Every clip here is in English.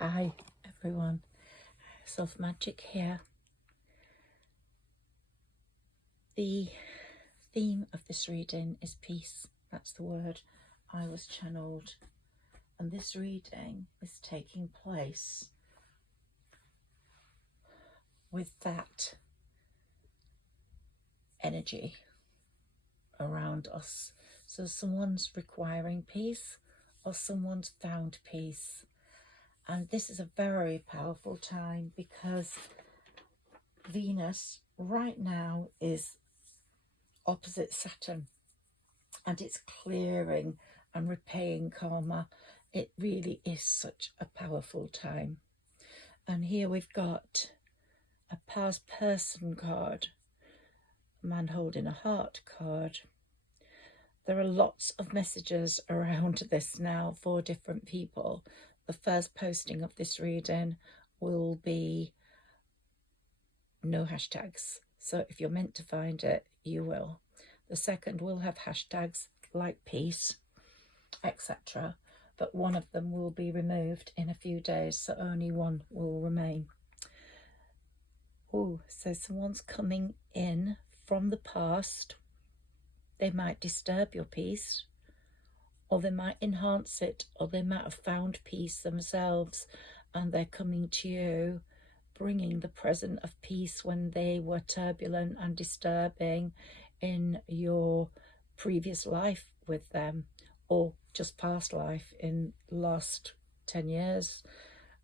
Hi everyone, Self Magic here. The theme of this reading is peace. That's the word I was channeled, and this reading is taking place with that energy around us. So someone's requiring peace or someone's found peace. And this is a very powerful time because Venus right now is opposite Saturn, and it's clearing and repaying karma. It really is such a powerful time. And here we've got a past person card, a man holding a heart card. There are lots of messages around this now for different people. The first posting of this reading will be no hashtags. So if you're meant to find it, you will. The second will have hashtags like peace, etc. But one of them will be removed in a few days, so only one will remain. Oh, so someone's coming in from the past. They might disturb your peace, or they might enhance it, or they might have found peace themselves and they're coming to you, bringing the present of peace when they were turbulent and disturbing in your previous life with them, or just past life in the last 10 years,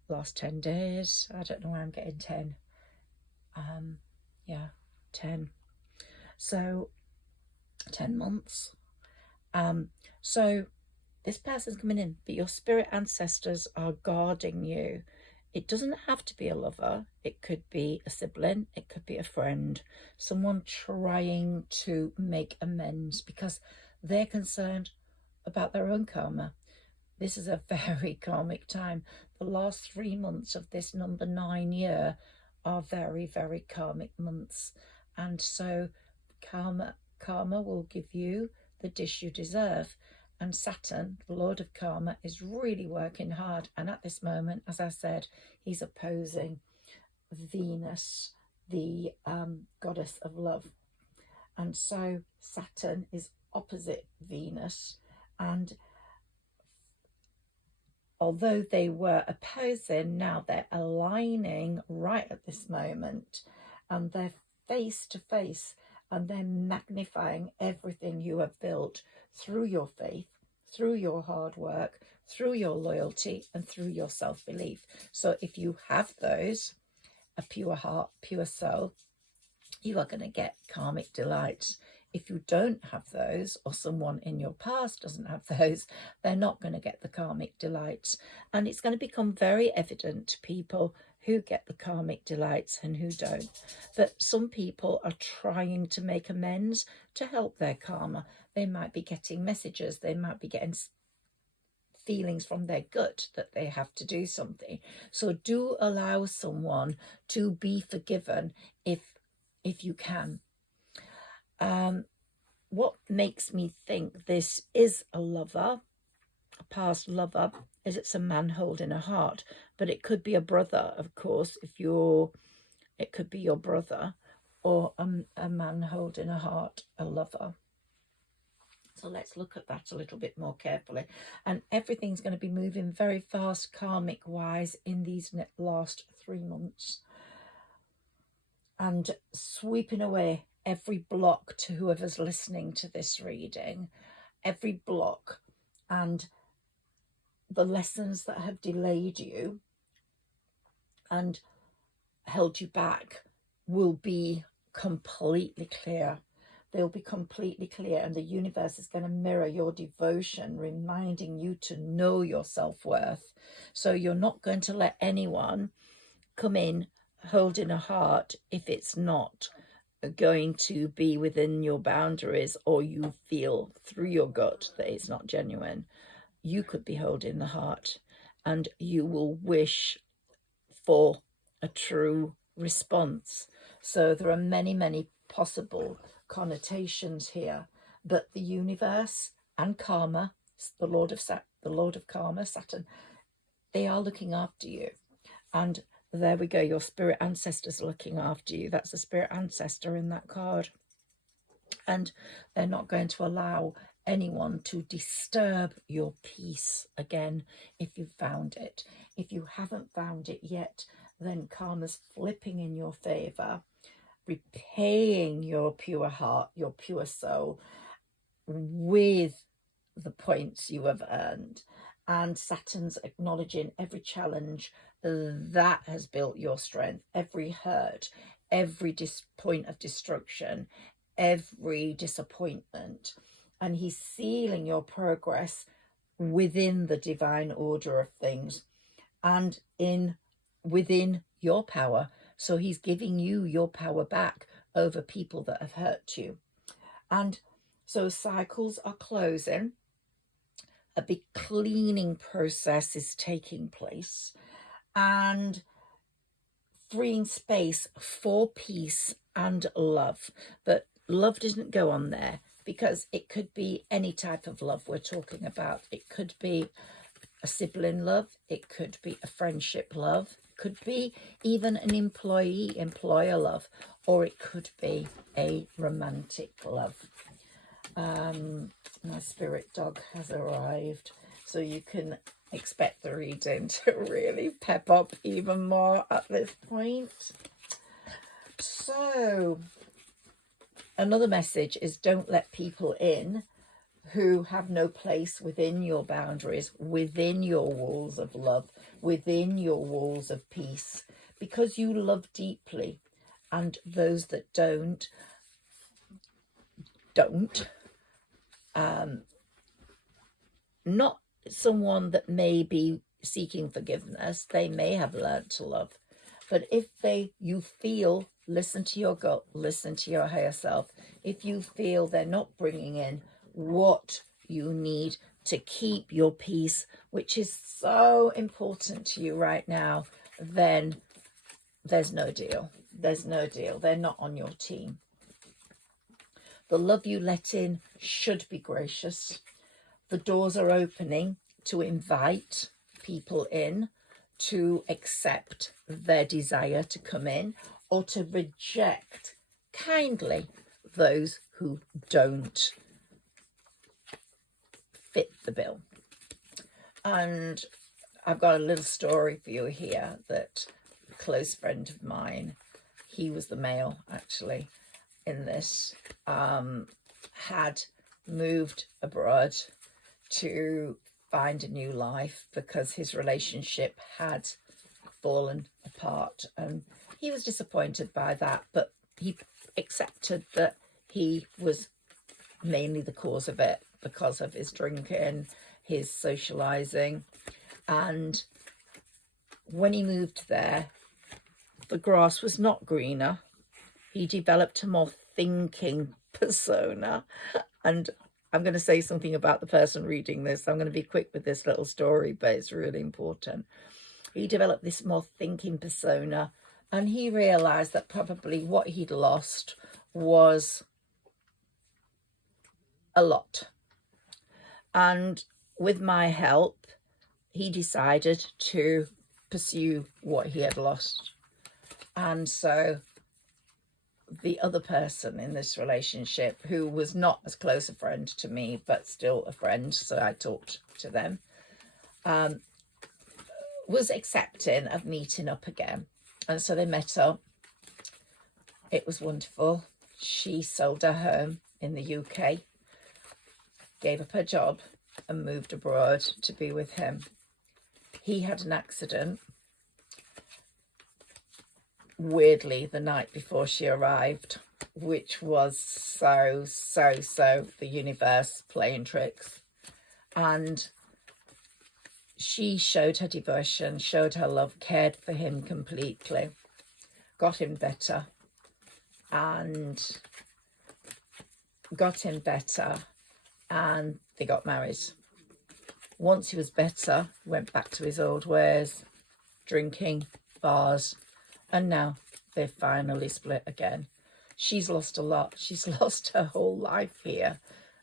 last 10 days. I don't know why I'm getting 10. Yeah, 10. So 10 months. So this person's coming in, but your spirit ancestors are guarding you. It doesn't have to be a lover. It could be a sibling. It could be a friend. Someone trying to make amends because they're concerned about their own karma. This is a very karmic time. The last 3 months of this number 9 year are very, very karmic months. And so karma will give you the dish you deserve. And Saturn, the Lord of Karma, is really working hard. And at this moment, as I said, he's opposing Venus, the goddess of love. And so Saturn is opposite Venus. And although they were opposing, now they're aligning right at this moment. And they're face to face. And they're magnifying everything you have built through your faith, through your hard work, through your loyalty, and through your self-belief. So if you have those, a pure heart, pure soul, you are going to get karmic delights. If you don't have those, or someone in your past doesn't have those, they're not going to get the karmic delights. And it's going to become very evident to people who get the karmic delights and who don't, that some people are trying to make amends to help their karma. They might be getting messages, they might be getting feelings from their gut that they have to do something. So do allow someone to be forgiven if you can. What makes me think this is a lover, a past lover, is it's a man holding a heart, but it could be a brother, of course. It could be your brother, or a man holding a heart, a lover. So let's look at that a little bit more carefully. And everything's going to be moving very fast karmic wise in these last 3 months, and sweeping away every block to whoever's listening to this reading, every block and the lessons that have delayed you and held you back will be completely clear. They'll be completely clear, and the universe is going to mirror your devotion, reminding you to know your self-worth. So you're not going to let anyone come in holding a heart if it's not going to be within your boundaries, or you feel through your gut that it's not genuine. You could be holding the heart and you will wish for a true response. So there are many, many possible connotations here, but the universe and karma, the Lord of Karma, Saturn, they are looking after you. And there we go, your spirit ancestors are looking after you. That's a spirit ancestor in that card. And they're not going to allow anyone to disturb your peace again if you've found it. If you haven't found it yet, then karma's flipping in your favor, repaying your pure heart, your pure soul with the points you have earned. And Saturn's acknowledging every challenge that has built your strength, every hurt, every point of destruction, every disappointment. And he's sealing your progress within the divine order of things and within your power. So he's giving you your power back over people that have hurt you. And so cycles are closing. A big cleaning process is taking place and freeing space for peace and love. But love doesn't go on there, because it could be any type of love we're talking about. It could be a sibling love, it could be a friendship love, it could be even an employer love, or it could be a romantic love. My spirit dog has arrived, so you can expect the reading to really pep up even more at this point. So another message is, don't let people in who have no place within your boundaries, within your walls of love, within your walls of peace, because you love deeply, and those that don't. Not someone that may be seeking forgiveness, they may have learned to love, but if you feel, listen to your gut, listen to your higher self, if you feel they're not bringing in what you need to keep your peace, which is so important to you right now, then there's no deal. There's no deal. They're not on your team. The love you let in should be gracious. The doors are opening to invite people in, to accept their desire to come in, or to reject kindly those who don't fit the bill. And I've got a little story for you here that a close friend of mine, he was the male actually in this, had moved abroad to find a new life because his relationship had fallen apart, and he was disappointed by that, but he accepted that he was mainly the cause of it because of his drinking, his socializing. And when he moved there, the grass was not greener. He developed a more thinking persona. And I'm going to say something about the person reading this. I'm going to be quick with this little story, but it's really important. He developed this more thinking persona, and he realized that probably what he'd lost was a lot. And with my help, he decided to pursue what he had lost. And so the other person in this relationship, who was not as close a friend to me, but still a friend, so I talked to them, was accepting of meeting up again. And so they met up. It was wonderful. She sold her home in the UK, gave up her job, and moved abroad to be with him. He had an accident, weirdly, the night before she arrived, which was so the universe playing tricks. And she showed her devotion, showed her love, cared for him completely, got him better, and they got married. Once he was better, went back to his old ways, drinking, bars, and now they've finally split again. She's lost a lot. She's lost her whole life here,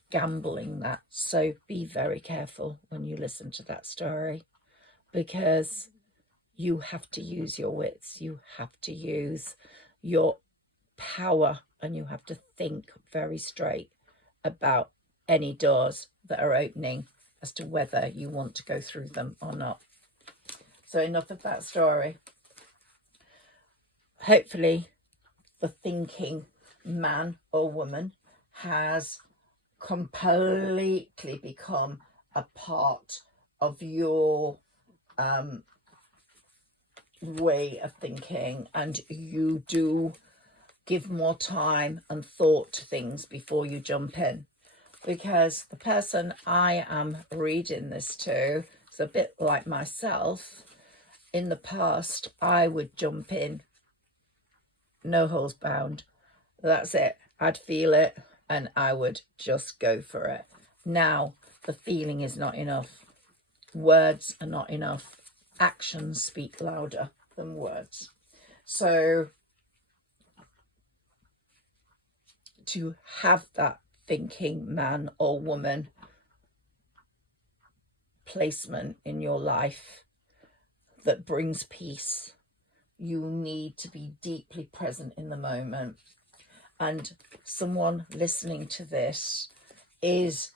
gambling that. So be very careful when you listen to that story. because you have to use your wits, you have to use your power, and you have to think very straight about any doors that are opening as to whether you want to go through them or not. So enough of that story. Hopefully the thinking man or woman has completely become a part of your way of thinking, and you do give more time and thought to things before you jump in. Because the person I am reading this to is a bit like myself. In the past, I would jump in, no holes bound. That's it. I'd feel it and I would just go for it. Now, the feeling is not enough. Words are not enough. Actions speak louder than words. So to have that thinking man or woman placement in your life that brings peace, you need to be deeply present in the moment. And someone listening to this is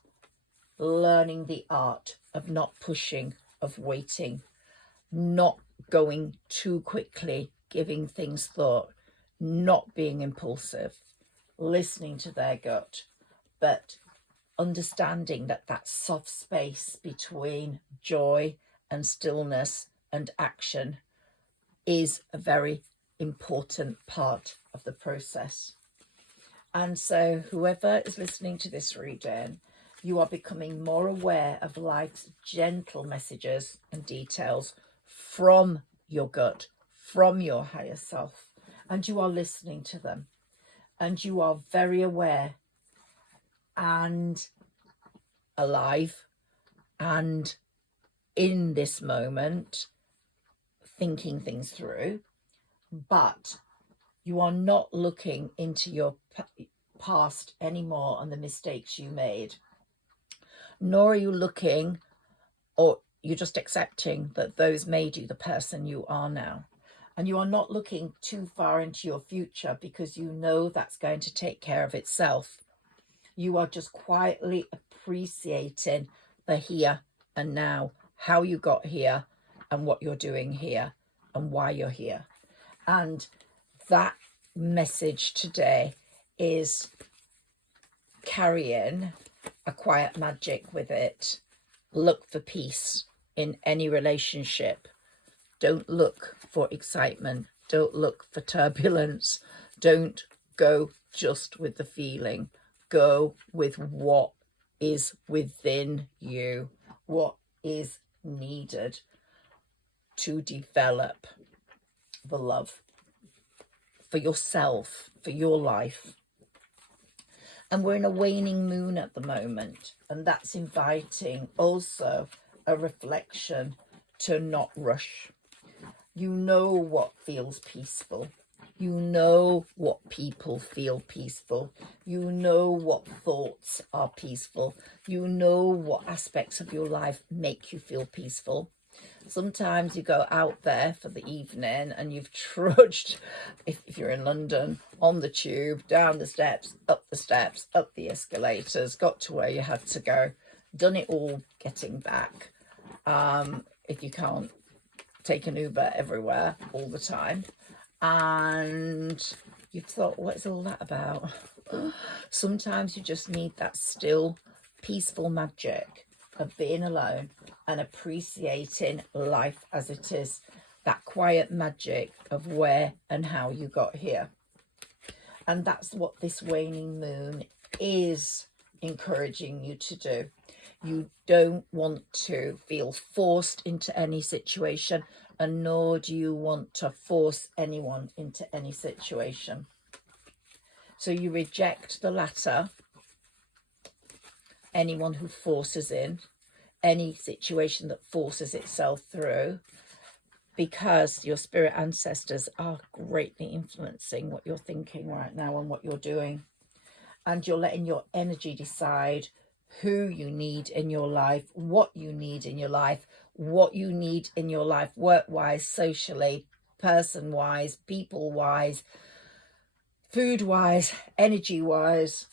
learning the art of not pushing, of waiting, not going too quickly, giving things thought, not being impulsive, listening to their gut, but understanding that that soft space between joy and stillness and action is a very important part of the process. And so whoever is listening to this reading, you are becoming more aware of life's gentle messages and details from your gut, from your higher self, and you are listening to them, and you are very aware and alive and in this moment thinking things through, but you are not looking into your past anymore and the mistakes you made, nor are you looking, or you're just accepting that those made you the person you are now. And you are not looking too far into your future because you know that's going to take care of itself. You are just quietly appreciating the here and now, how you got here and what you're doing here and why you're here. And that message today is carrying a quiet magic with it. Look for peace in any relationship. Don't look for excitement. Don't look for turbulence. Don't go just with the feeling. Go with what is within you, what is needed to develop the love for yourself, for your life. And we're in a waning moon at the moment, and that's inviting also a reflection to not rush. You know what feels peaceful. You know what people feel peaceful. You know what thoughts are peaceful. You know what aspects of your life make you feel peaceful. Sometimes you go out there for the evening and you've trudged, if you're in London, on the tube, down the steps, up the escalators, got to where you had to go, done it all getting back. If you can't take an Uber everywhere all the time, and you've thought, what is all that about? Sometimes you just need that still, peaceful magic of being alone and appreciating life as it is, that quiet magic of where and how you got here. And that's what this waning moon is encouraging you to do. You don't want to feel forced into any situation, and nor do you want to force anyone into any situation. So you reject the latter, anyone who forces in, any situation that forces itself through, because your spirit ancestors are greatly influencing what you're thinking right now and what you're doing. And you're letting your energy decide who you need in your life, what you need in your life, what you need in your life, work-wise, socially, person-wise, people-wise, food-wise, energy-wise,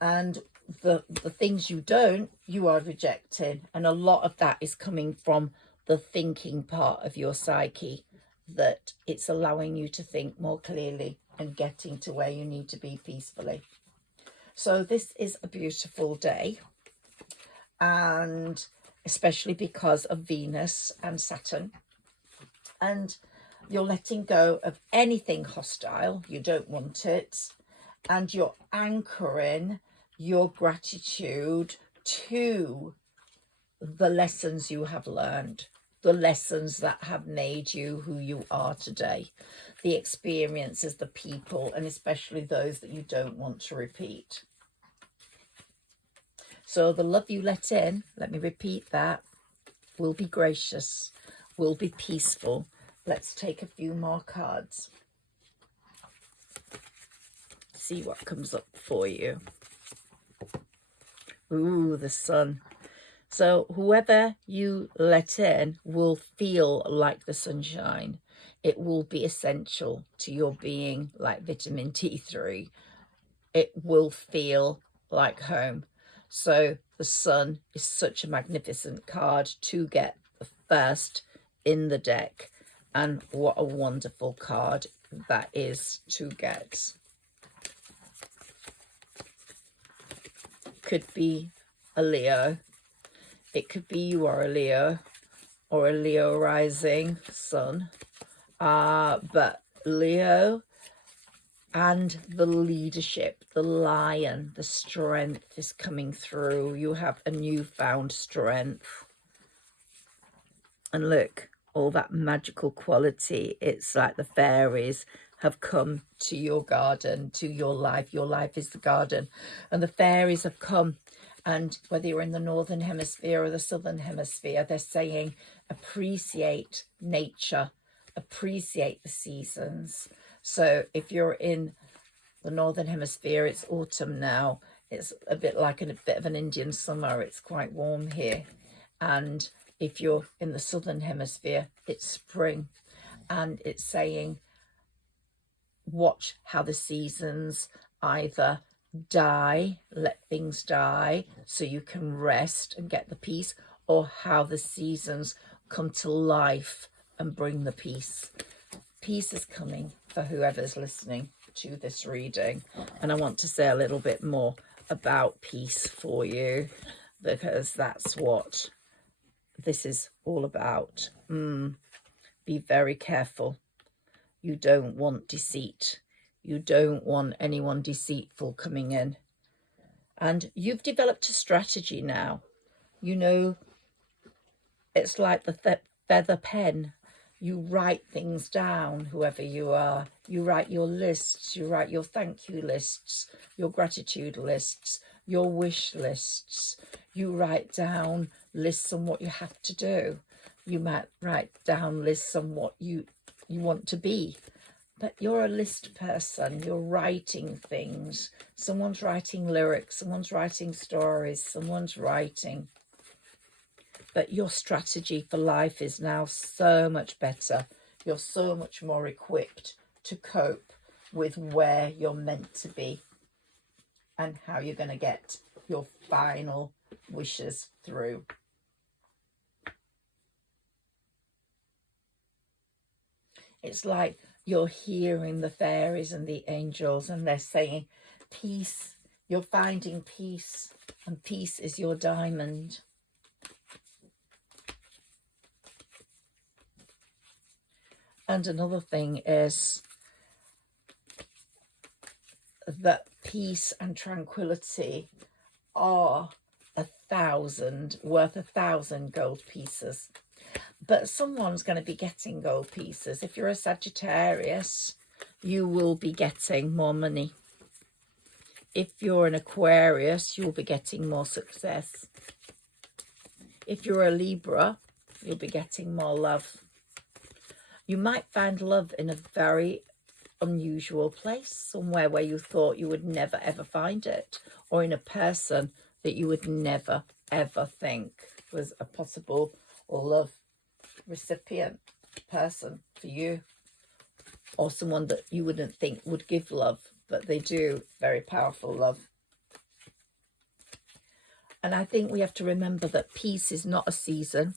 and the things you don't, you are rejecting. And a lot of that is coming from the thinking part of your psyche, that it's allowing you to think more clearly and getting to where you need to be peacefully. So this is a beautiful day, and especially because of Venus and Saturn, and you're letting go of anything hostile, you don't want it, and you're anchoring your gratitude to the lessons you have learned, the lessons that have made you who you are today, the experiences, the people, and especially those that you don't want to repeat. So the love you let in, let me repeat that, will be gracious, will be peaceful. Let's take a few more cards. See what comes up for you. Ooh, the sun. So whoever you let in will feel like the sunshine. It will be essential to your being, like vitamin D3. It will feel like home. So the sun is such a magnificent card to get the first in the deck. And what a wonderful card that is to get. Could be a Leo. It could be you are a Leo or a Leo rising sun. But Leo and the leadership, the lion, the strength is coming through. You have a newfound strength. And look, all that magical quality. It's like the fairies have come to your garden, to your life. Your life is the garden. And the fairies have come. And whether you're in the northern hemisphere or the southern hemisphere, they're saying appreciate nature, appreciate the seasons. So if you're in the northern hemisphere, it's autumn now. It's a bit like a bit of an Indian summer. It's quite warm here. And if you're in the southern hemisphere, it's spring. And it's saying watch how the seasons either die, let things die so you can rest and get the peace, or how the seasons come to life and bring the peace. Peace is coming for whoever's listening to this reading. And I want to say a little bit more about peace for you, because that's what this is all about. Be very careful. You don't want deceit. You don't want anyone deceitful coming in. And you've developed a strategy now. You know, it's like the feather pen. You write things down, whoever you are. You write your lists. You write your thank you lists, your gratitude lists, your wish lists. You write down lists on what you have to do. You might write down lists on what you want to be. But you're a list person. You're writing things. Someone's writing lyrics. Someone's writing stories. Someone's writing. But your strategy for life is now so much better. You're so much more equipped to cope with where you're meant to be and how you're going to get your final wishes through. It's like you're hearing the fairies and the angels, and they're saying, peace, you're finding peace, and peace is your diamond. And another thing is that peace and tranquility are worth 1,000 gold pieces. But someone's going to be getting gold pieces. If you're a Sagittarius, you will be getting more money. If you're an Aquarius, you'll be getting more success. If you're a Libra, you'll be getting more love. You might find love in a very unusual place, somewhere where you thought you would never ever find it, or in a person that you would never, ever think was a possible love recipient person for you, or someone that you wouldn't think would give love, but they do. Very powerful love. And I think we have to remember that peace is not a season,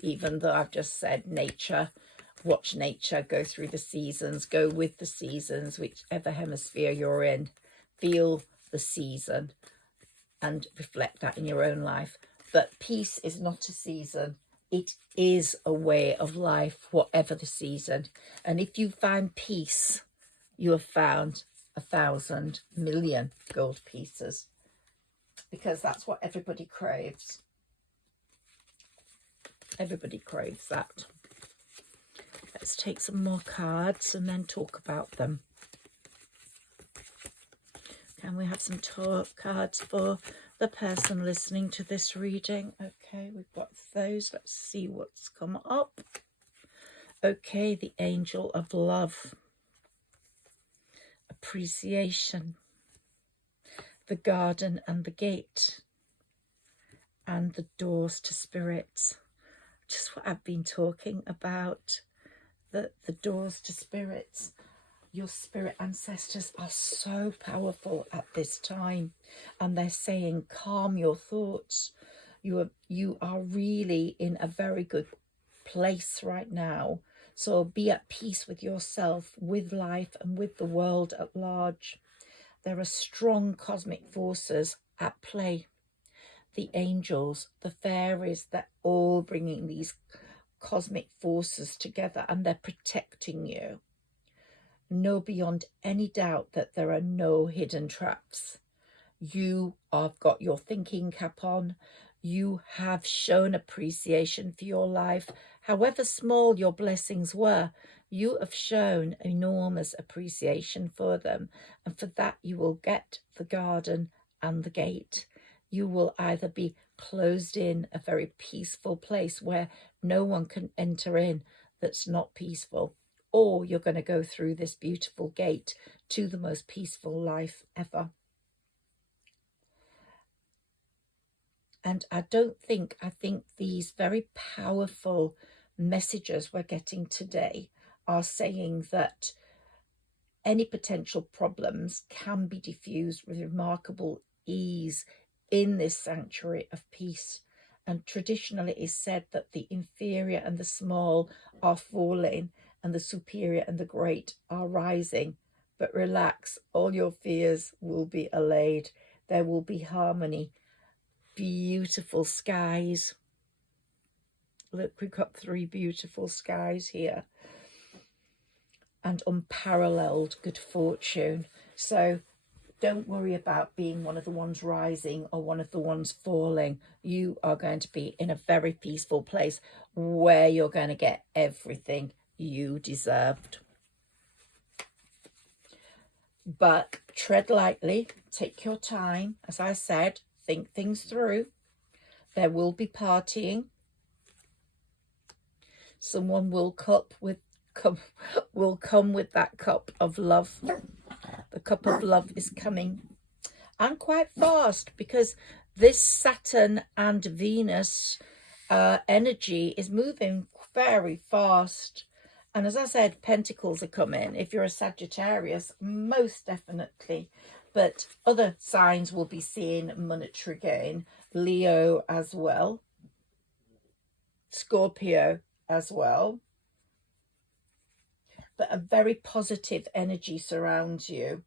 even though I've just said nature. Watch nature go through the seasons, go with the seasons, whichever hemisphere you're in. Feel the season and reflect that in your own life. But peace is not a season. It is a way of life, whatever the season. And if you find peace, you have found 1,000 million gold pieces, because that's what everybody craves. Everybody craves that. Let's take some more cards and then talk about them. Can we have some cards for the person listening to this reading? Okay, we've got those. Let's see what's come up. Okay, the Angel of Love. Appreciation. The Garden and the Gate. And the Doors to Spirits. Just what I've been talking about. The doors to spirits. Your spirit ancestors are so powerful at this time, and they're saying calm your thoughts. You are really in a very good place right now, so be at peace with yourself, with life, and with the world at large. There are strong cosmic forces at play. The angels, the fairies, they're all bringing these cosmic forces together, and they're protecting you. Know beyond any doubt that there are no hidden traps. You have got your thinking cap on. You have shown appreciation for your life. However small your blessings were, you have shown enormous appreciation for them. And for that, you will get the Garden and the Gate. You will either be closed in a very peaceful place where no one can enter in that's not peaceful, or you're going to go through this beautiful gate to the most peaceful life ever. And I think these very powerful messages we're getting today are saying that any potential problems can be diffused with remarkable ease in this sanctuary of peace. And traditionally it is said that the inferior and the small are falling, and the superior and the great are rising. But relax, all your fears will be allayed. There will be harmony. Beautiful skies. Look, we've got 3 beautiful skies here. And unparalleled good fortune. So don't worry about being one of the ones rising or one of the ones falling. You are going to be in a very peaceful place where you're going to get everything you deserved. But tread lightly, take your time. As I said, think things through. There will be partying. Someone will come with that cup of love. The cup of love is coming, and quite fast, because this Saturn and Venus energy is moving very fast. And as I said, Pentacles are coming. If you're a Sagittarius, most definitely. But other signs will be seeing monetary gain. Leo as well. Scorpio as well. But a very positive energy surrounds you,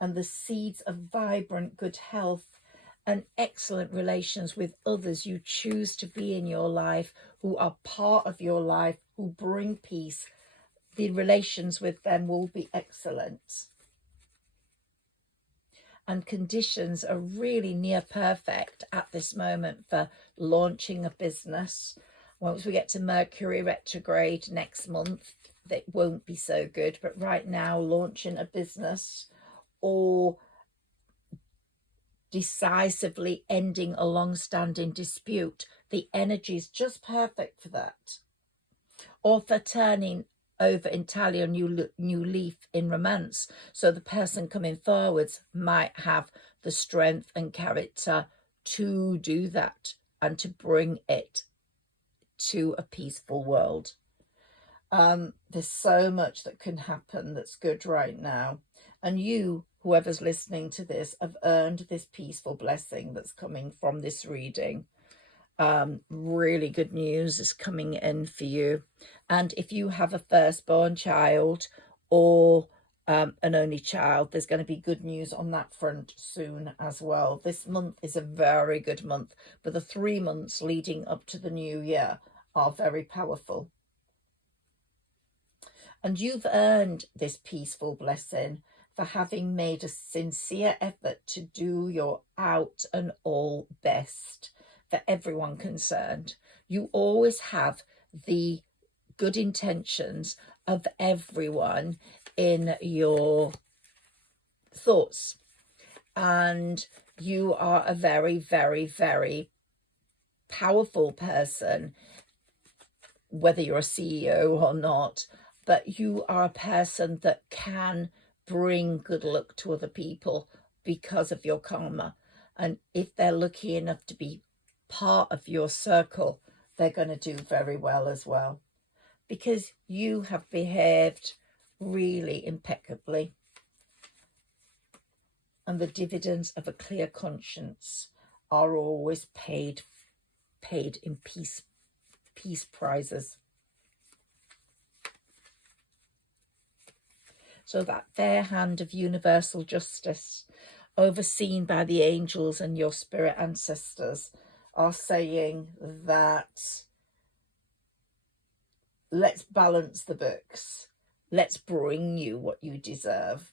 and the seeds of vibrant good health and excellent relations with others you choose to be in your life, who are part of your life, who bring peace. The relations with them will be excellent. And conditions are really near perfect at this moment for launching a business. Once we get to Mercury retrograde next month, that won't be so good. But right now, launching a business or decisively ending a long-standing dispute, the energy is just perfect for that. Or for turning over entirely a new leaf in romance. So the person coming forwards might have the strength and character to do that and to bring it to a peaceful world. There's so much that can happen that's good right now. And you, whoever's listening to this, have earned this peaceful blessing that's coming from this reading. Really good news is coming in for you. And if you have a firstborn child or an only child, there's going to be good news on that front soon as well. This month is a very good month, but the 3 months leading up to the new year are very powerful. And you've earned this peaceful blessing for having made a sincere effort to do your out and all best for everyone concerned. You always have the good intentions of everyone in your thoughts. And you are a very, very, very powerful person, whether you're a CEO or not. But you are a person that can bring good luck to other people because of your karma. And if they're lucky enough to be part of your circle, they're going to do very well as well. Because you have behaved really impeccably. And the dividends of a clear conscience are always paid in peace prizes. So that fair hand of universal justice, overseen by the angels and your spirit ancestors, are saying that let's balance the books. Let's bring you what you deserve.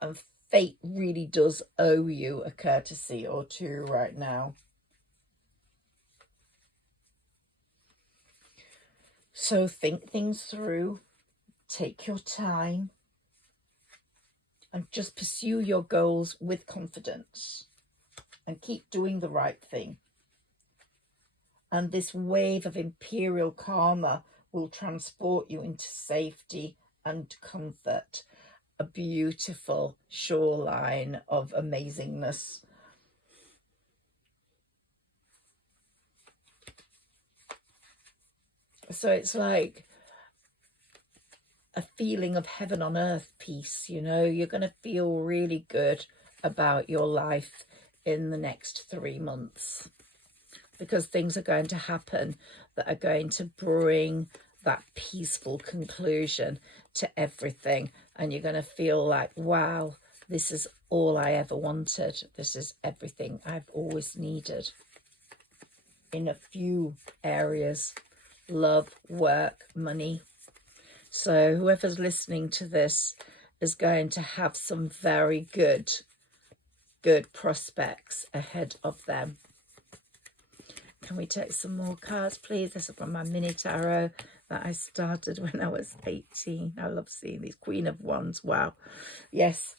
And fate really does owe you a courtesy or two right now. So think things through. Take your time and just pursue your goals with confidence and keep doing the right thing. And this wave of imperial karma will transport you into safety and comfort, a beautiful shoreline of amazingness. So it's like a feeling of heaven on earth peace, you know. You're going to feel really good about your life in the next 3 months, because things are going to happen that are going to bring that peaceful conclusion to everything. And you're going to feel like, wow, this is all I ever wanted. This is everything I've always needed. In a few areas: love, work, money. So whoever's listening to this is going to have some very good prospects ahead of them. Can we take some more cards, please? This is from my mini tarot that I started when I was 18. I love seeing these. Queen of Wands. Wow. Yes.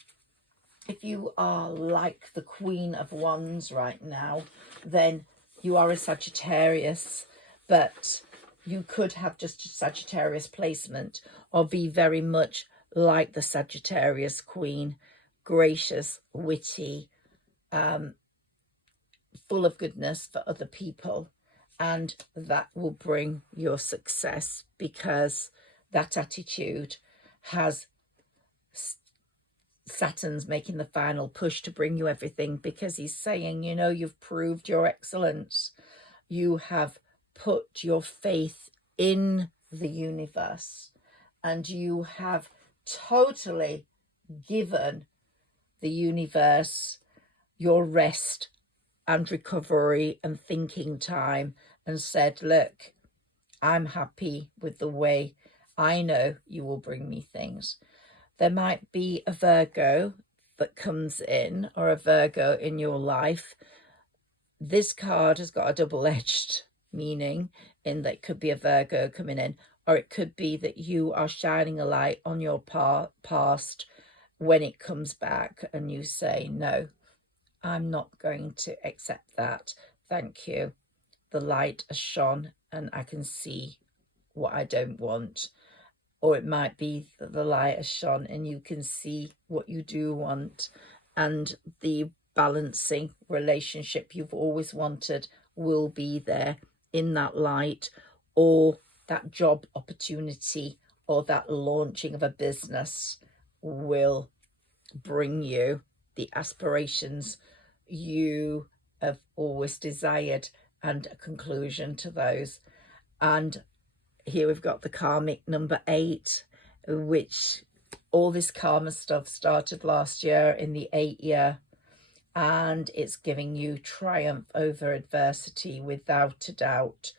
If you are like the Queen of Wands right now, then you are a Sagittarius, but you could have just a Sagittarius placement or be very much like the Sagittarius Queen, gracious, witty, full of goodness for other people. And that will bring your success, because that attitude has Saturn's making the final push to bring you everything, because he's saying, you know, you've proved your excellence. You have put your faith in the universe, and you have totally given the universe your rest and recovery and thinking time, and said, look, I'm happy with the way I know you will bring me things. There might be a Virgo that comes in, or a Virgo in your life. This card has got a double-edged meaning, in that it could be a Virgo coming in, or it could be that you are shining a light on your past when it comes back and you say, no, I'm not going to accept that. Thank you. The light has shone and I can see what I don't want. Or it might be that the light has shone and you can see what you do want. And the balancing relationship you've always wanted will be there in that light, or that job opportunity or that launching of a business will bring you the aspirations you have always desired and a conclusion to those. And here we've got the karmic number 8, which all this karma stuff started last year in the 8th year, and it's giving you triumph over adversity without a doubt.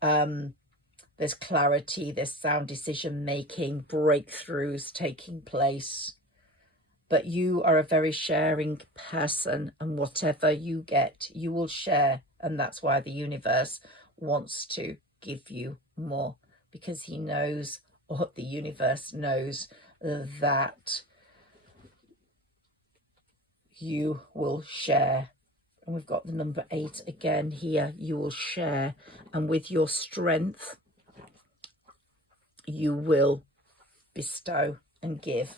There's clarity, there's sound decision making, breakthroughs taking place. But you are a very sharing person, and whatever you get, you will share. And that's why the universe wants to give you more, because he knows, or the universe knows, that you will share. And we've got the number 8 again here. You will share, and with your strength you will bestow and give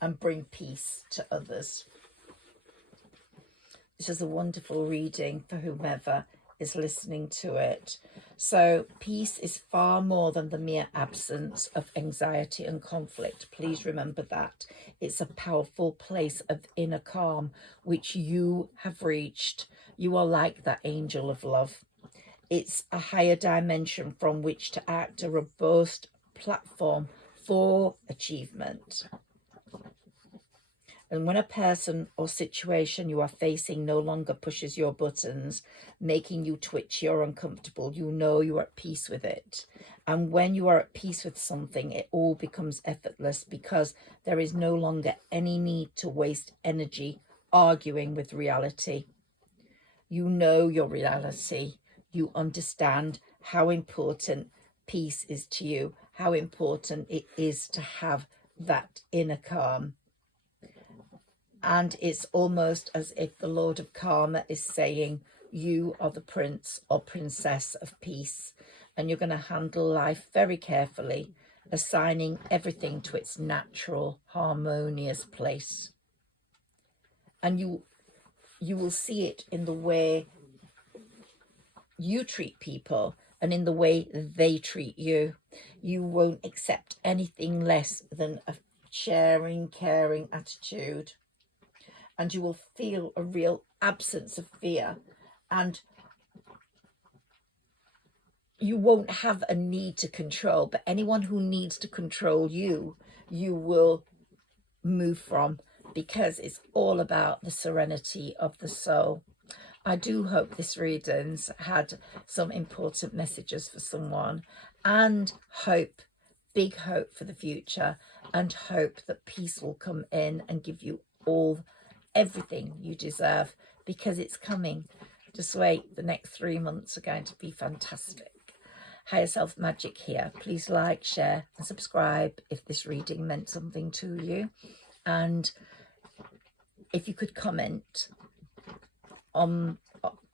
and bring peace to others. This is a wonderful reading for whomever is listening to it. So peace is far more than the mere absence of anxiety and conflict. Please remember that. It's a powerful place of inner calm which you have reached. You are like that angel of love. It's a higher dimension from which to act, a robust platform for achievement. And when a person or situation you are facing no longer pushes your buttons, making you twitchy or uncomfortable, you know you are at peace with it. And when you are at peace with something, it all becomes effortless, because there is no longer any need to waste energy arguing with reality. You know your reality. You understand how important peace is to you, how important it is to have that inner calm. And it's almost as if the Lord of Karma is saying, you are the prince or princess of peace, and you're going to handle life very carefully, assigning everything to its natural, harmonious place. And you will see it in the way you treat people and in the way they treat you. You won't accept anything less than a sharing, caring attitude. And you will feel a real absence of fear, and you won't have a need to control, but anyone who needs to control you, you will move from, because it's all about the serenity of the soul. I do hope this reading's had some important messages for someone, and hope, big hope for the future, and hope that peace will come in and give you everything you deserve, because it's coming. Just wait, the next 3 months are going to be fantastic. Higher Self Magic here. Please like, share and subscribe if this reading meant something to you. And if you could comment on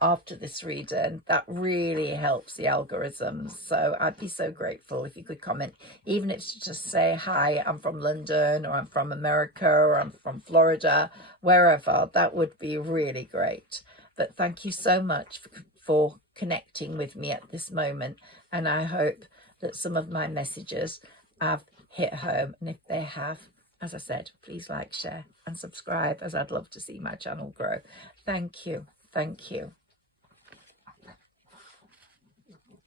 after this reading, that really helps the algorithms. So I'd be so grateful if you could comment, even if it's just say, hi, I'm from London, or I'm from America, or I'm from Florida, wherever. That would be really great. But thank you so much for connecting with me at this moment, and I hope that some of my messages have hit home. And if they have, as I said, please like, share and subscribe, as I'd love to see my channel grow. Thank you. Thank you.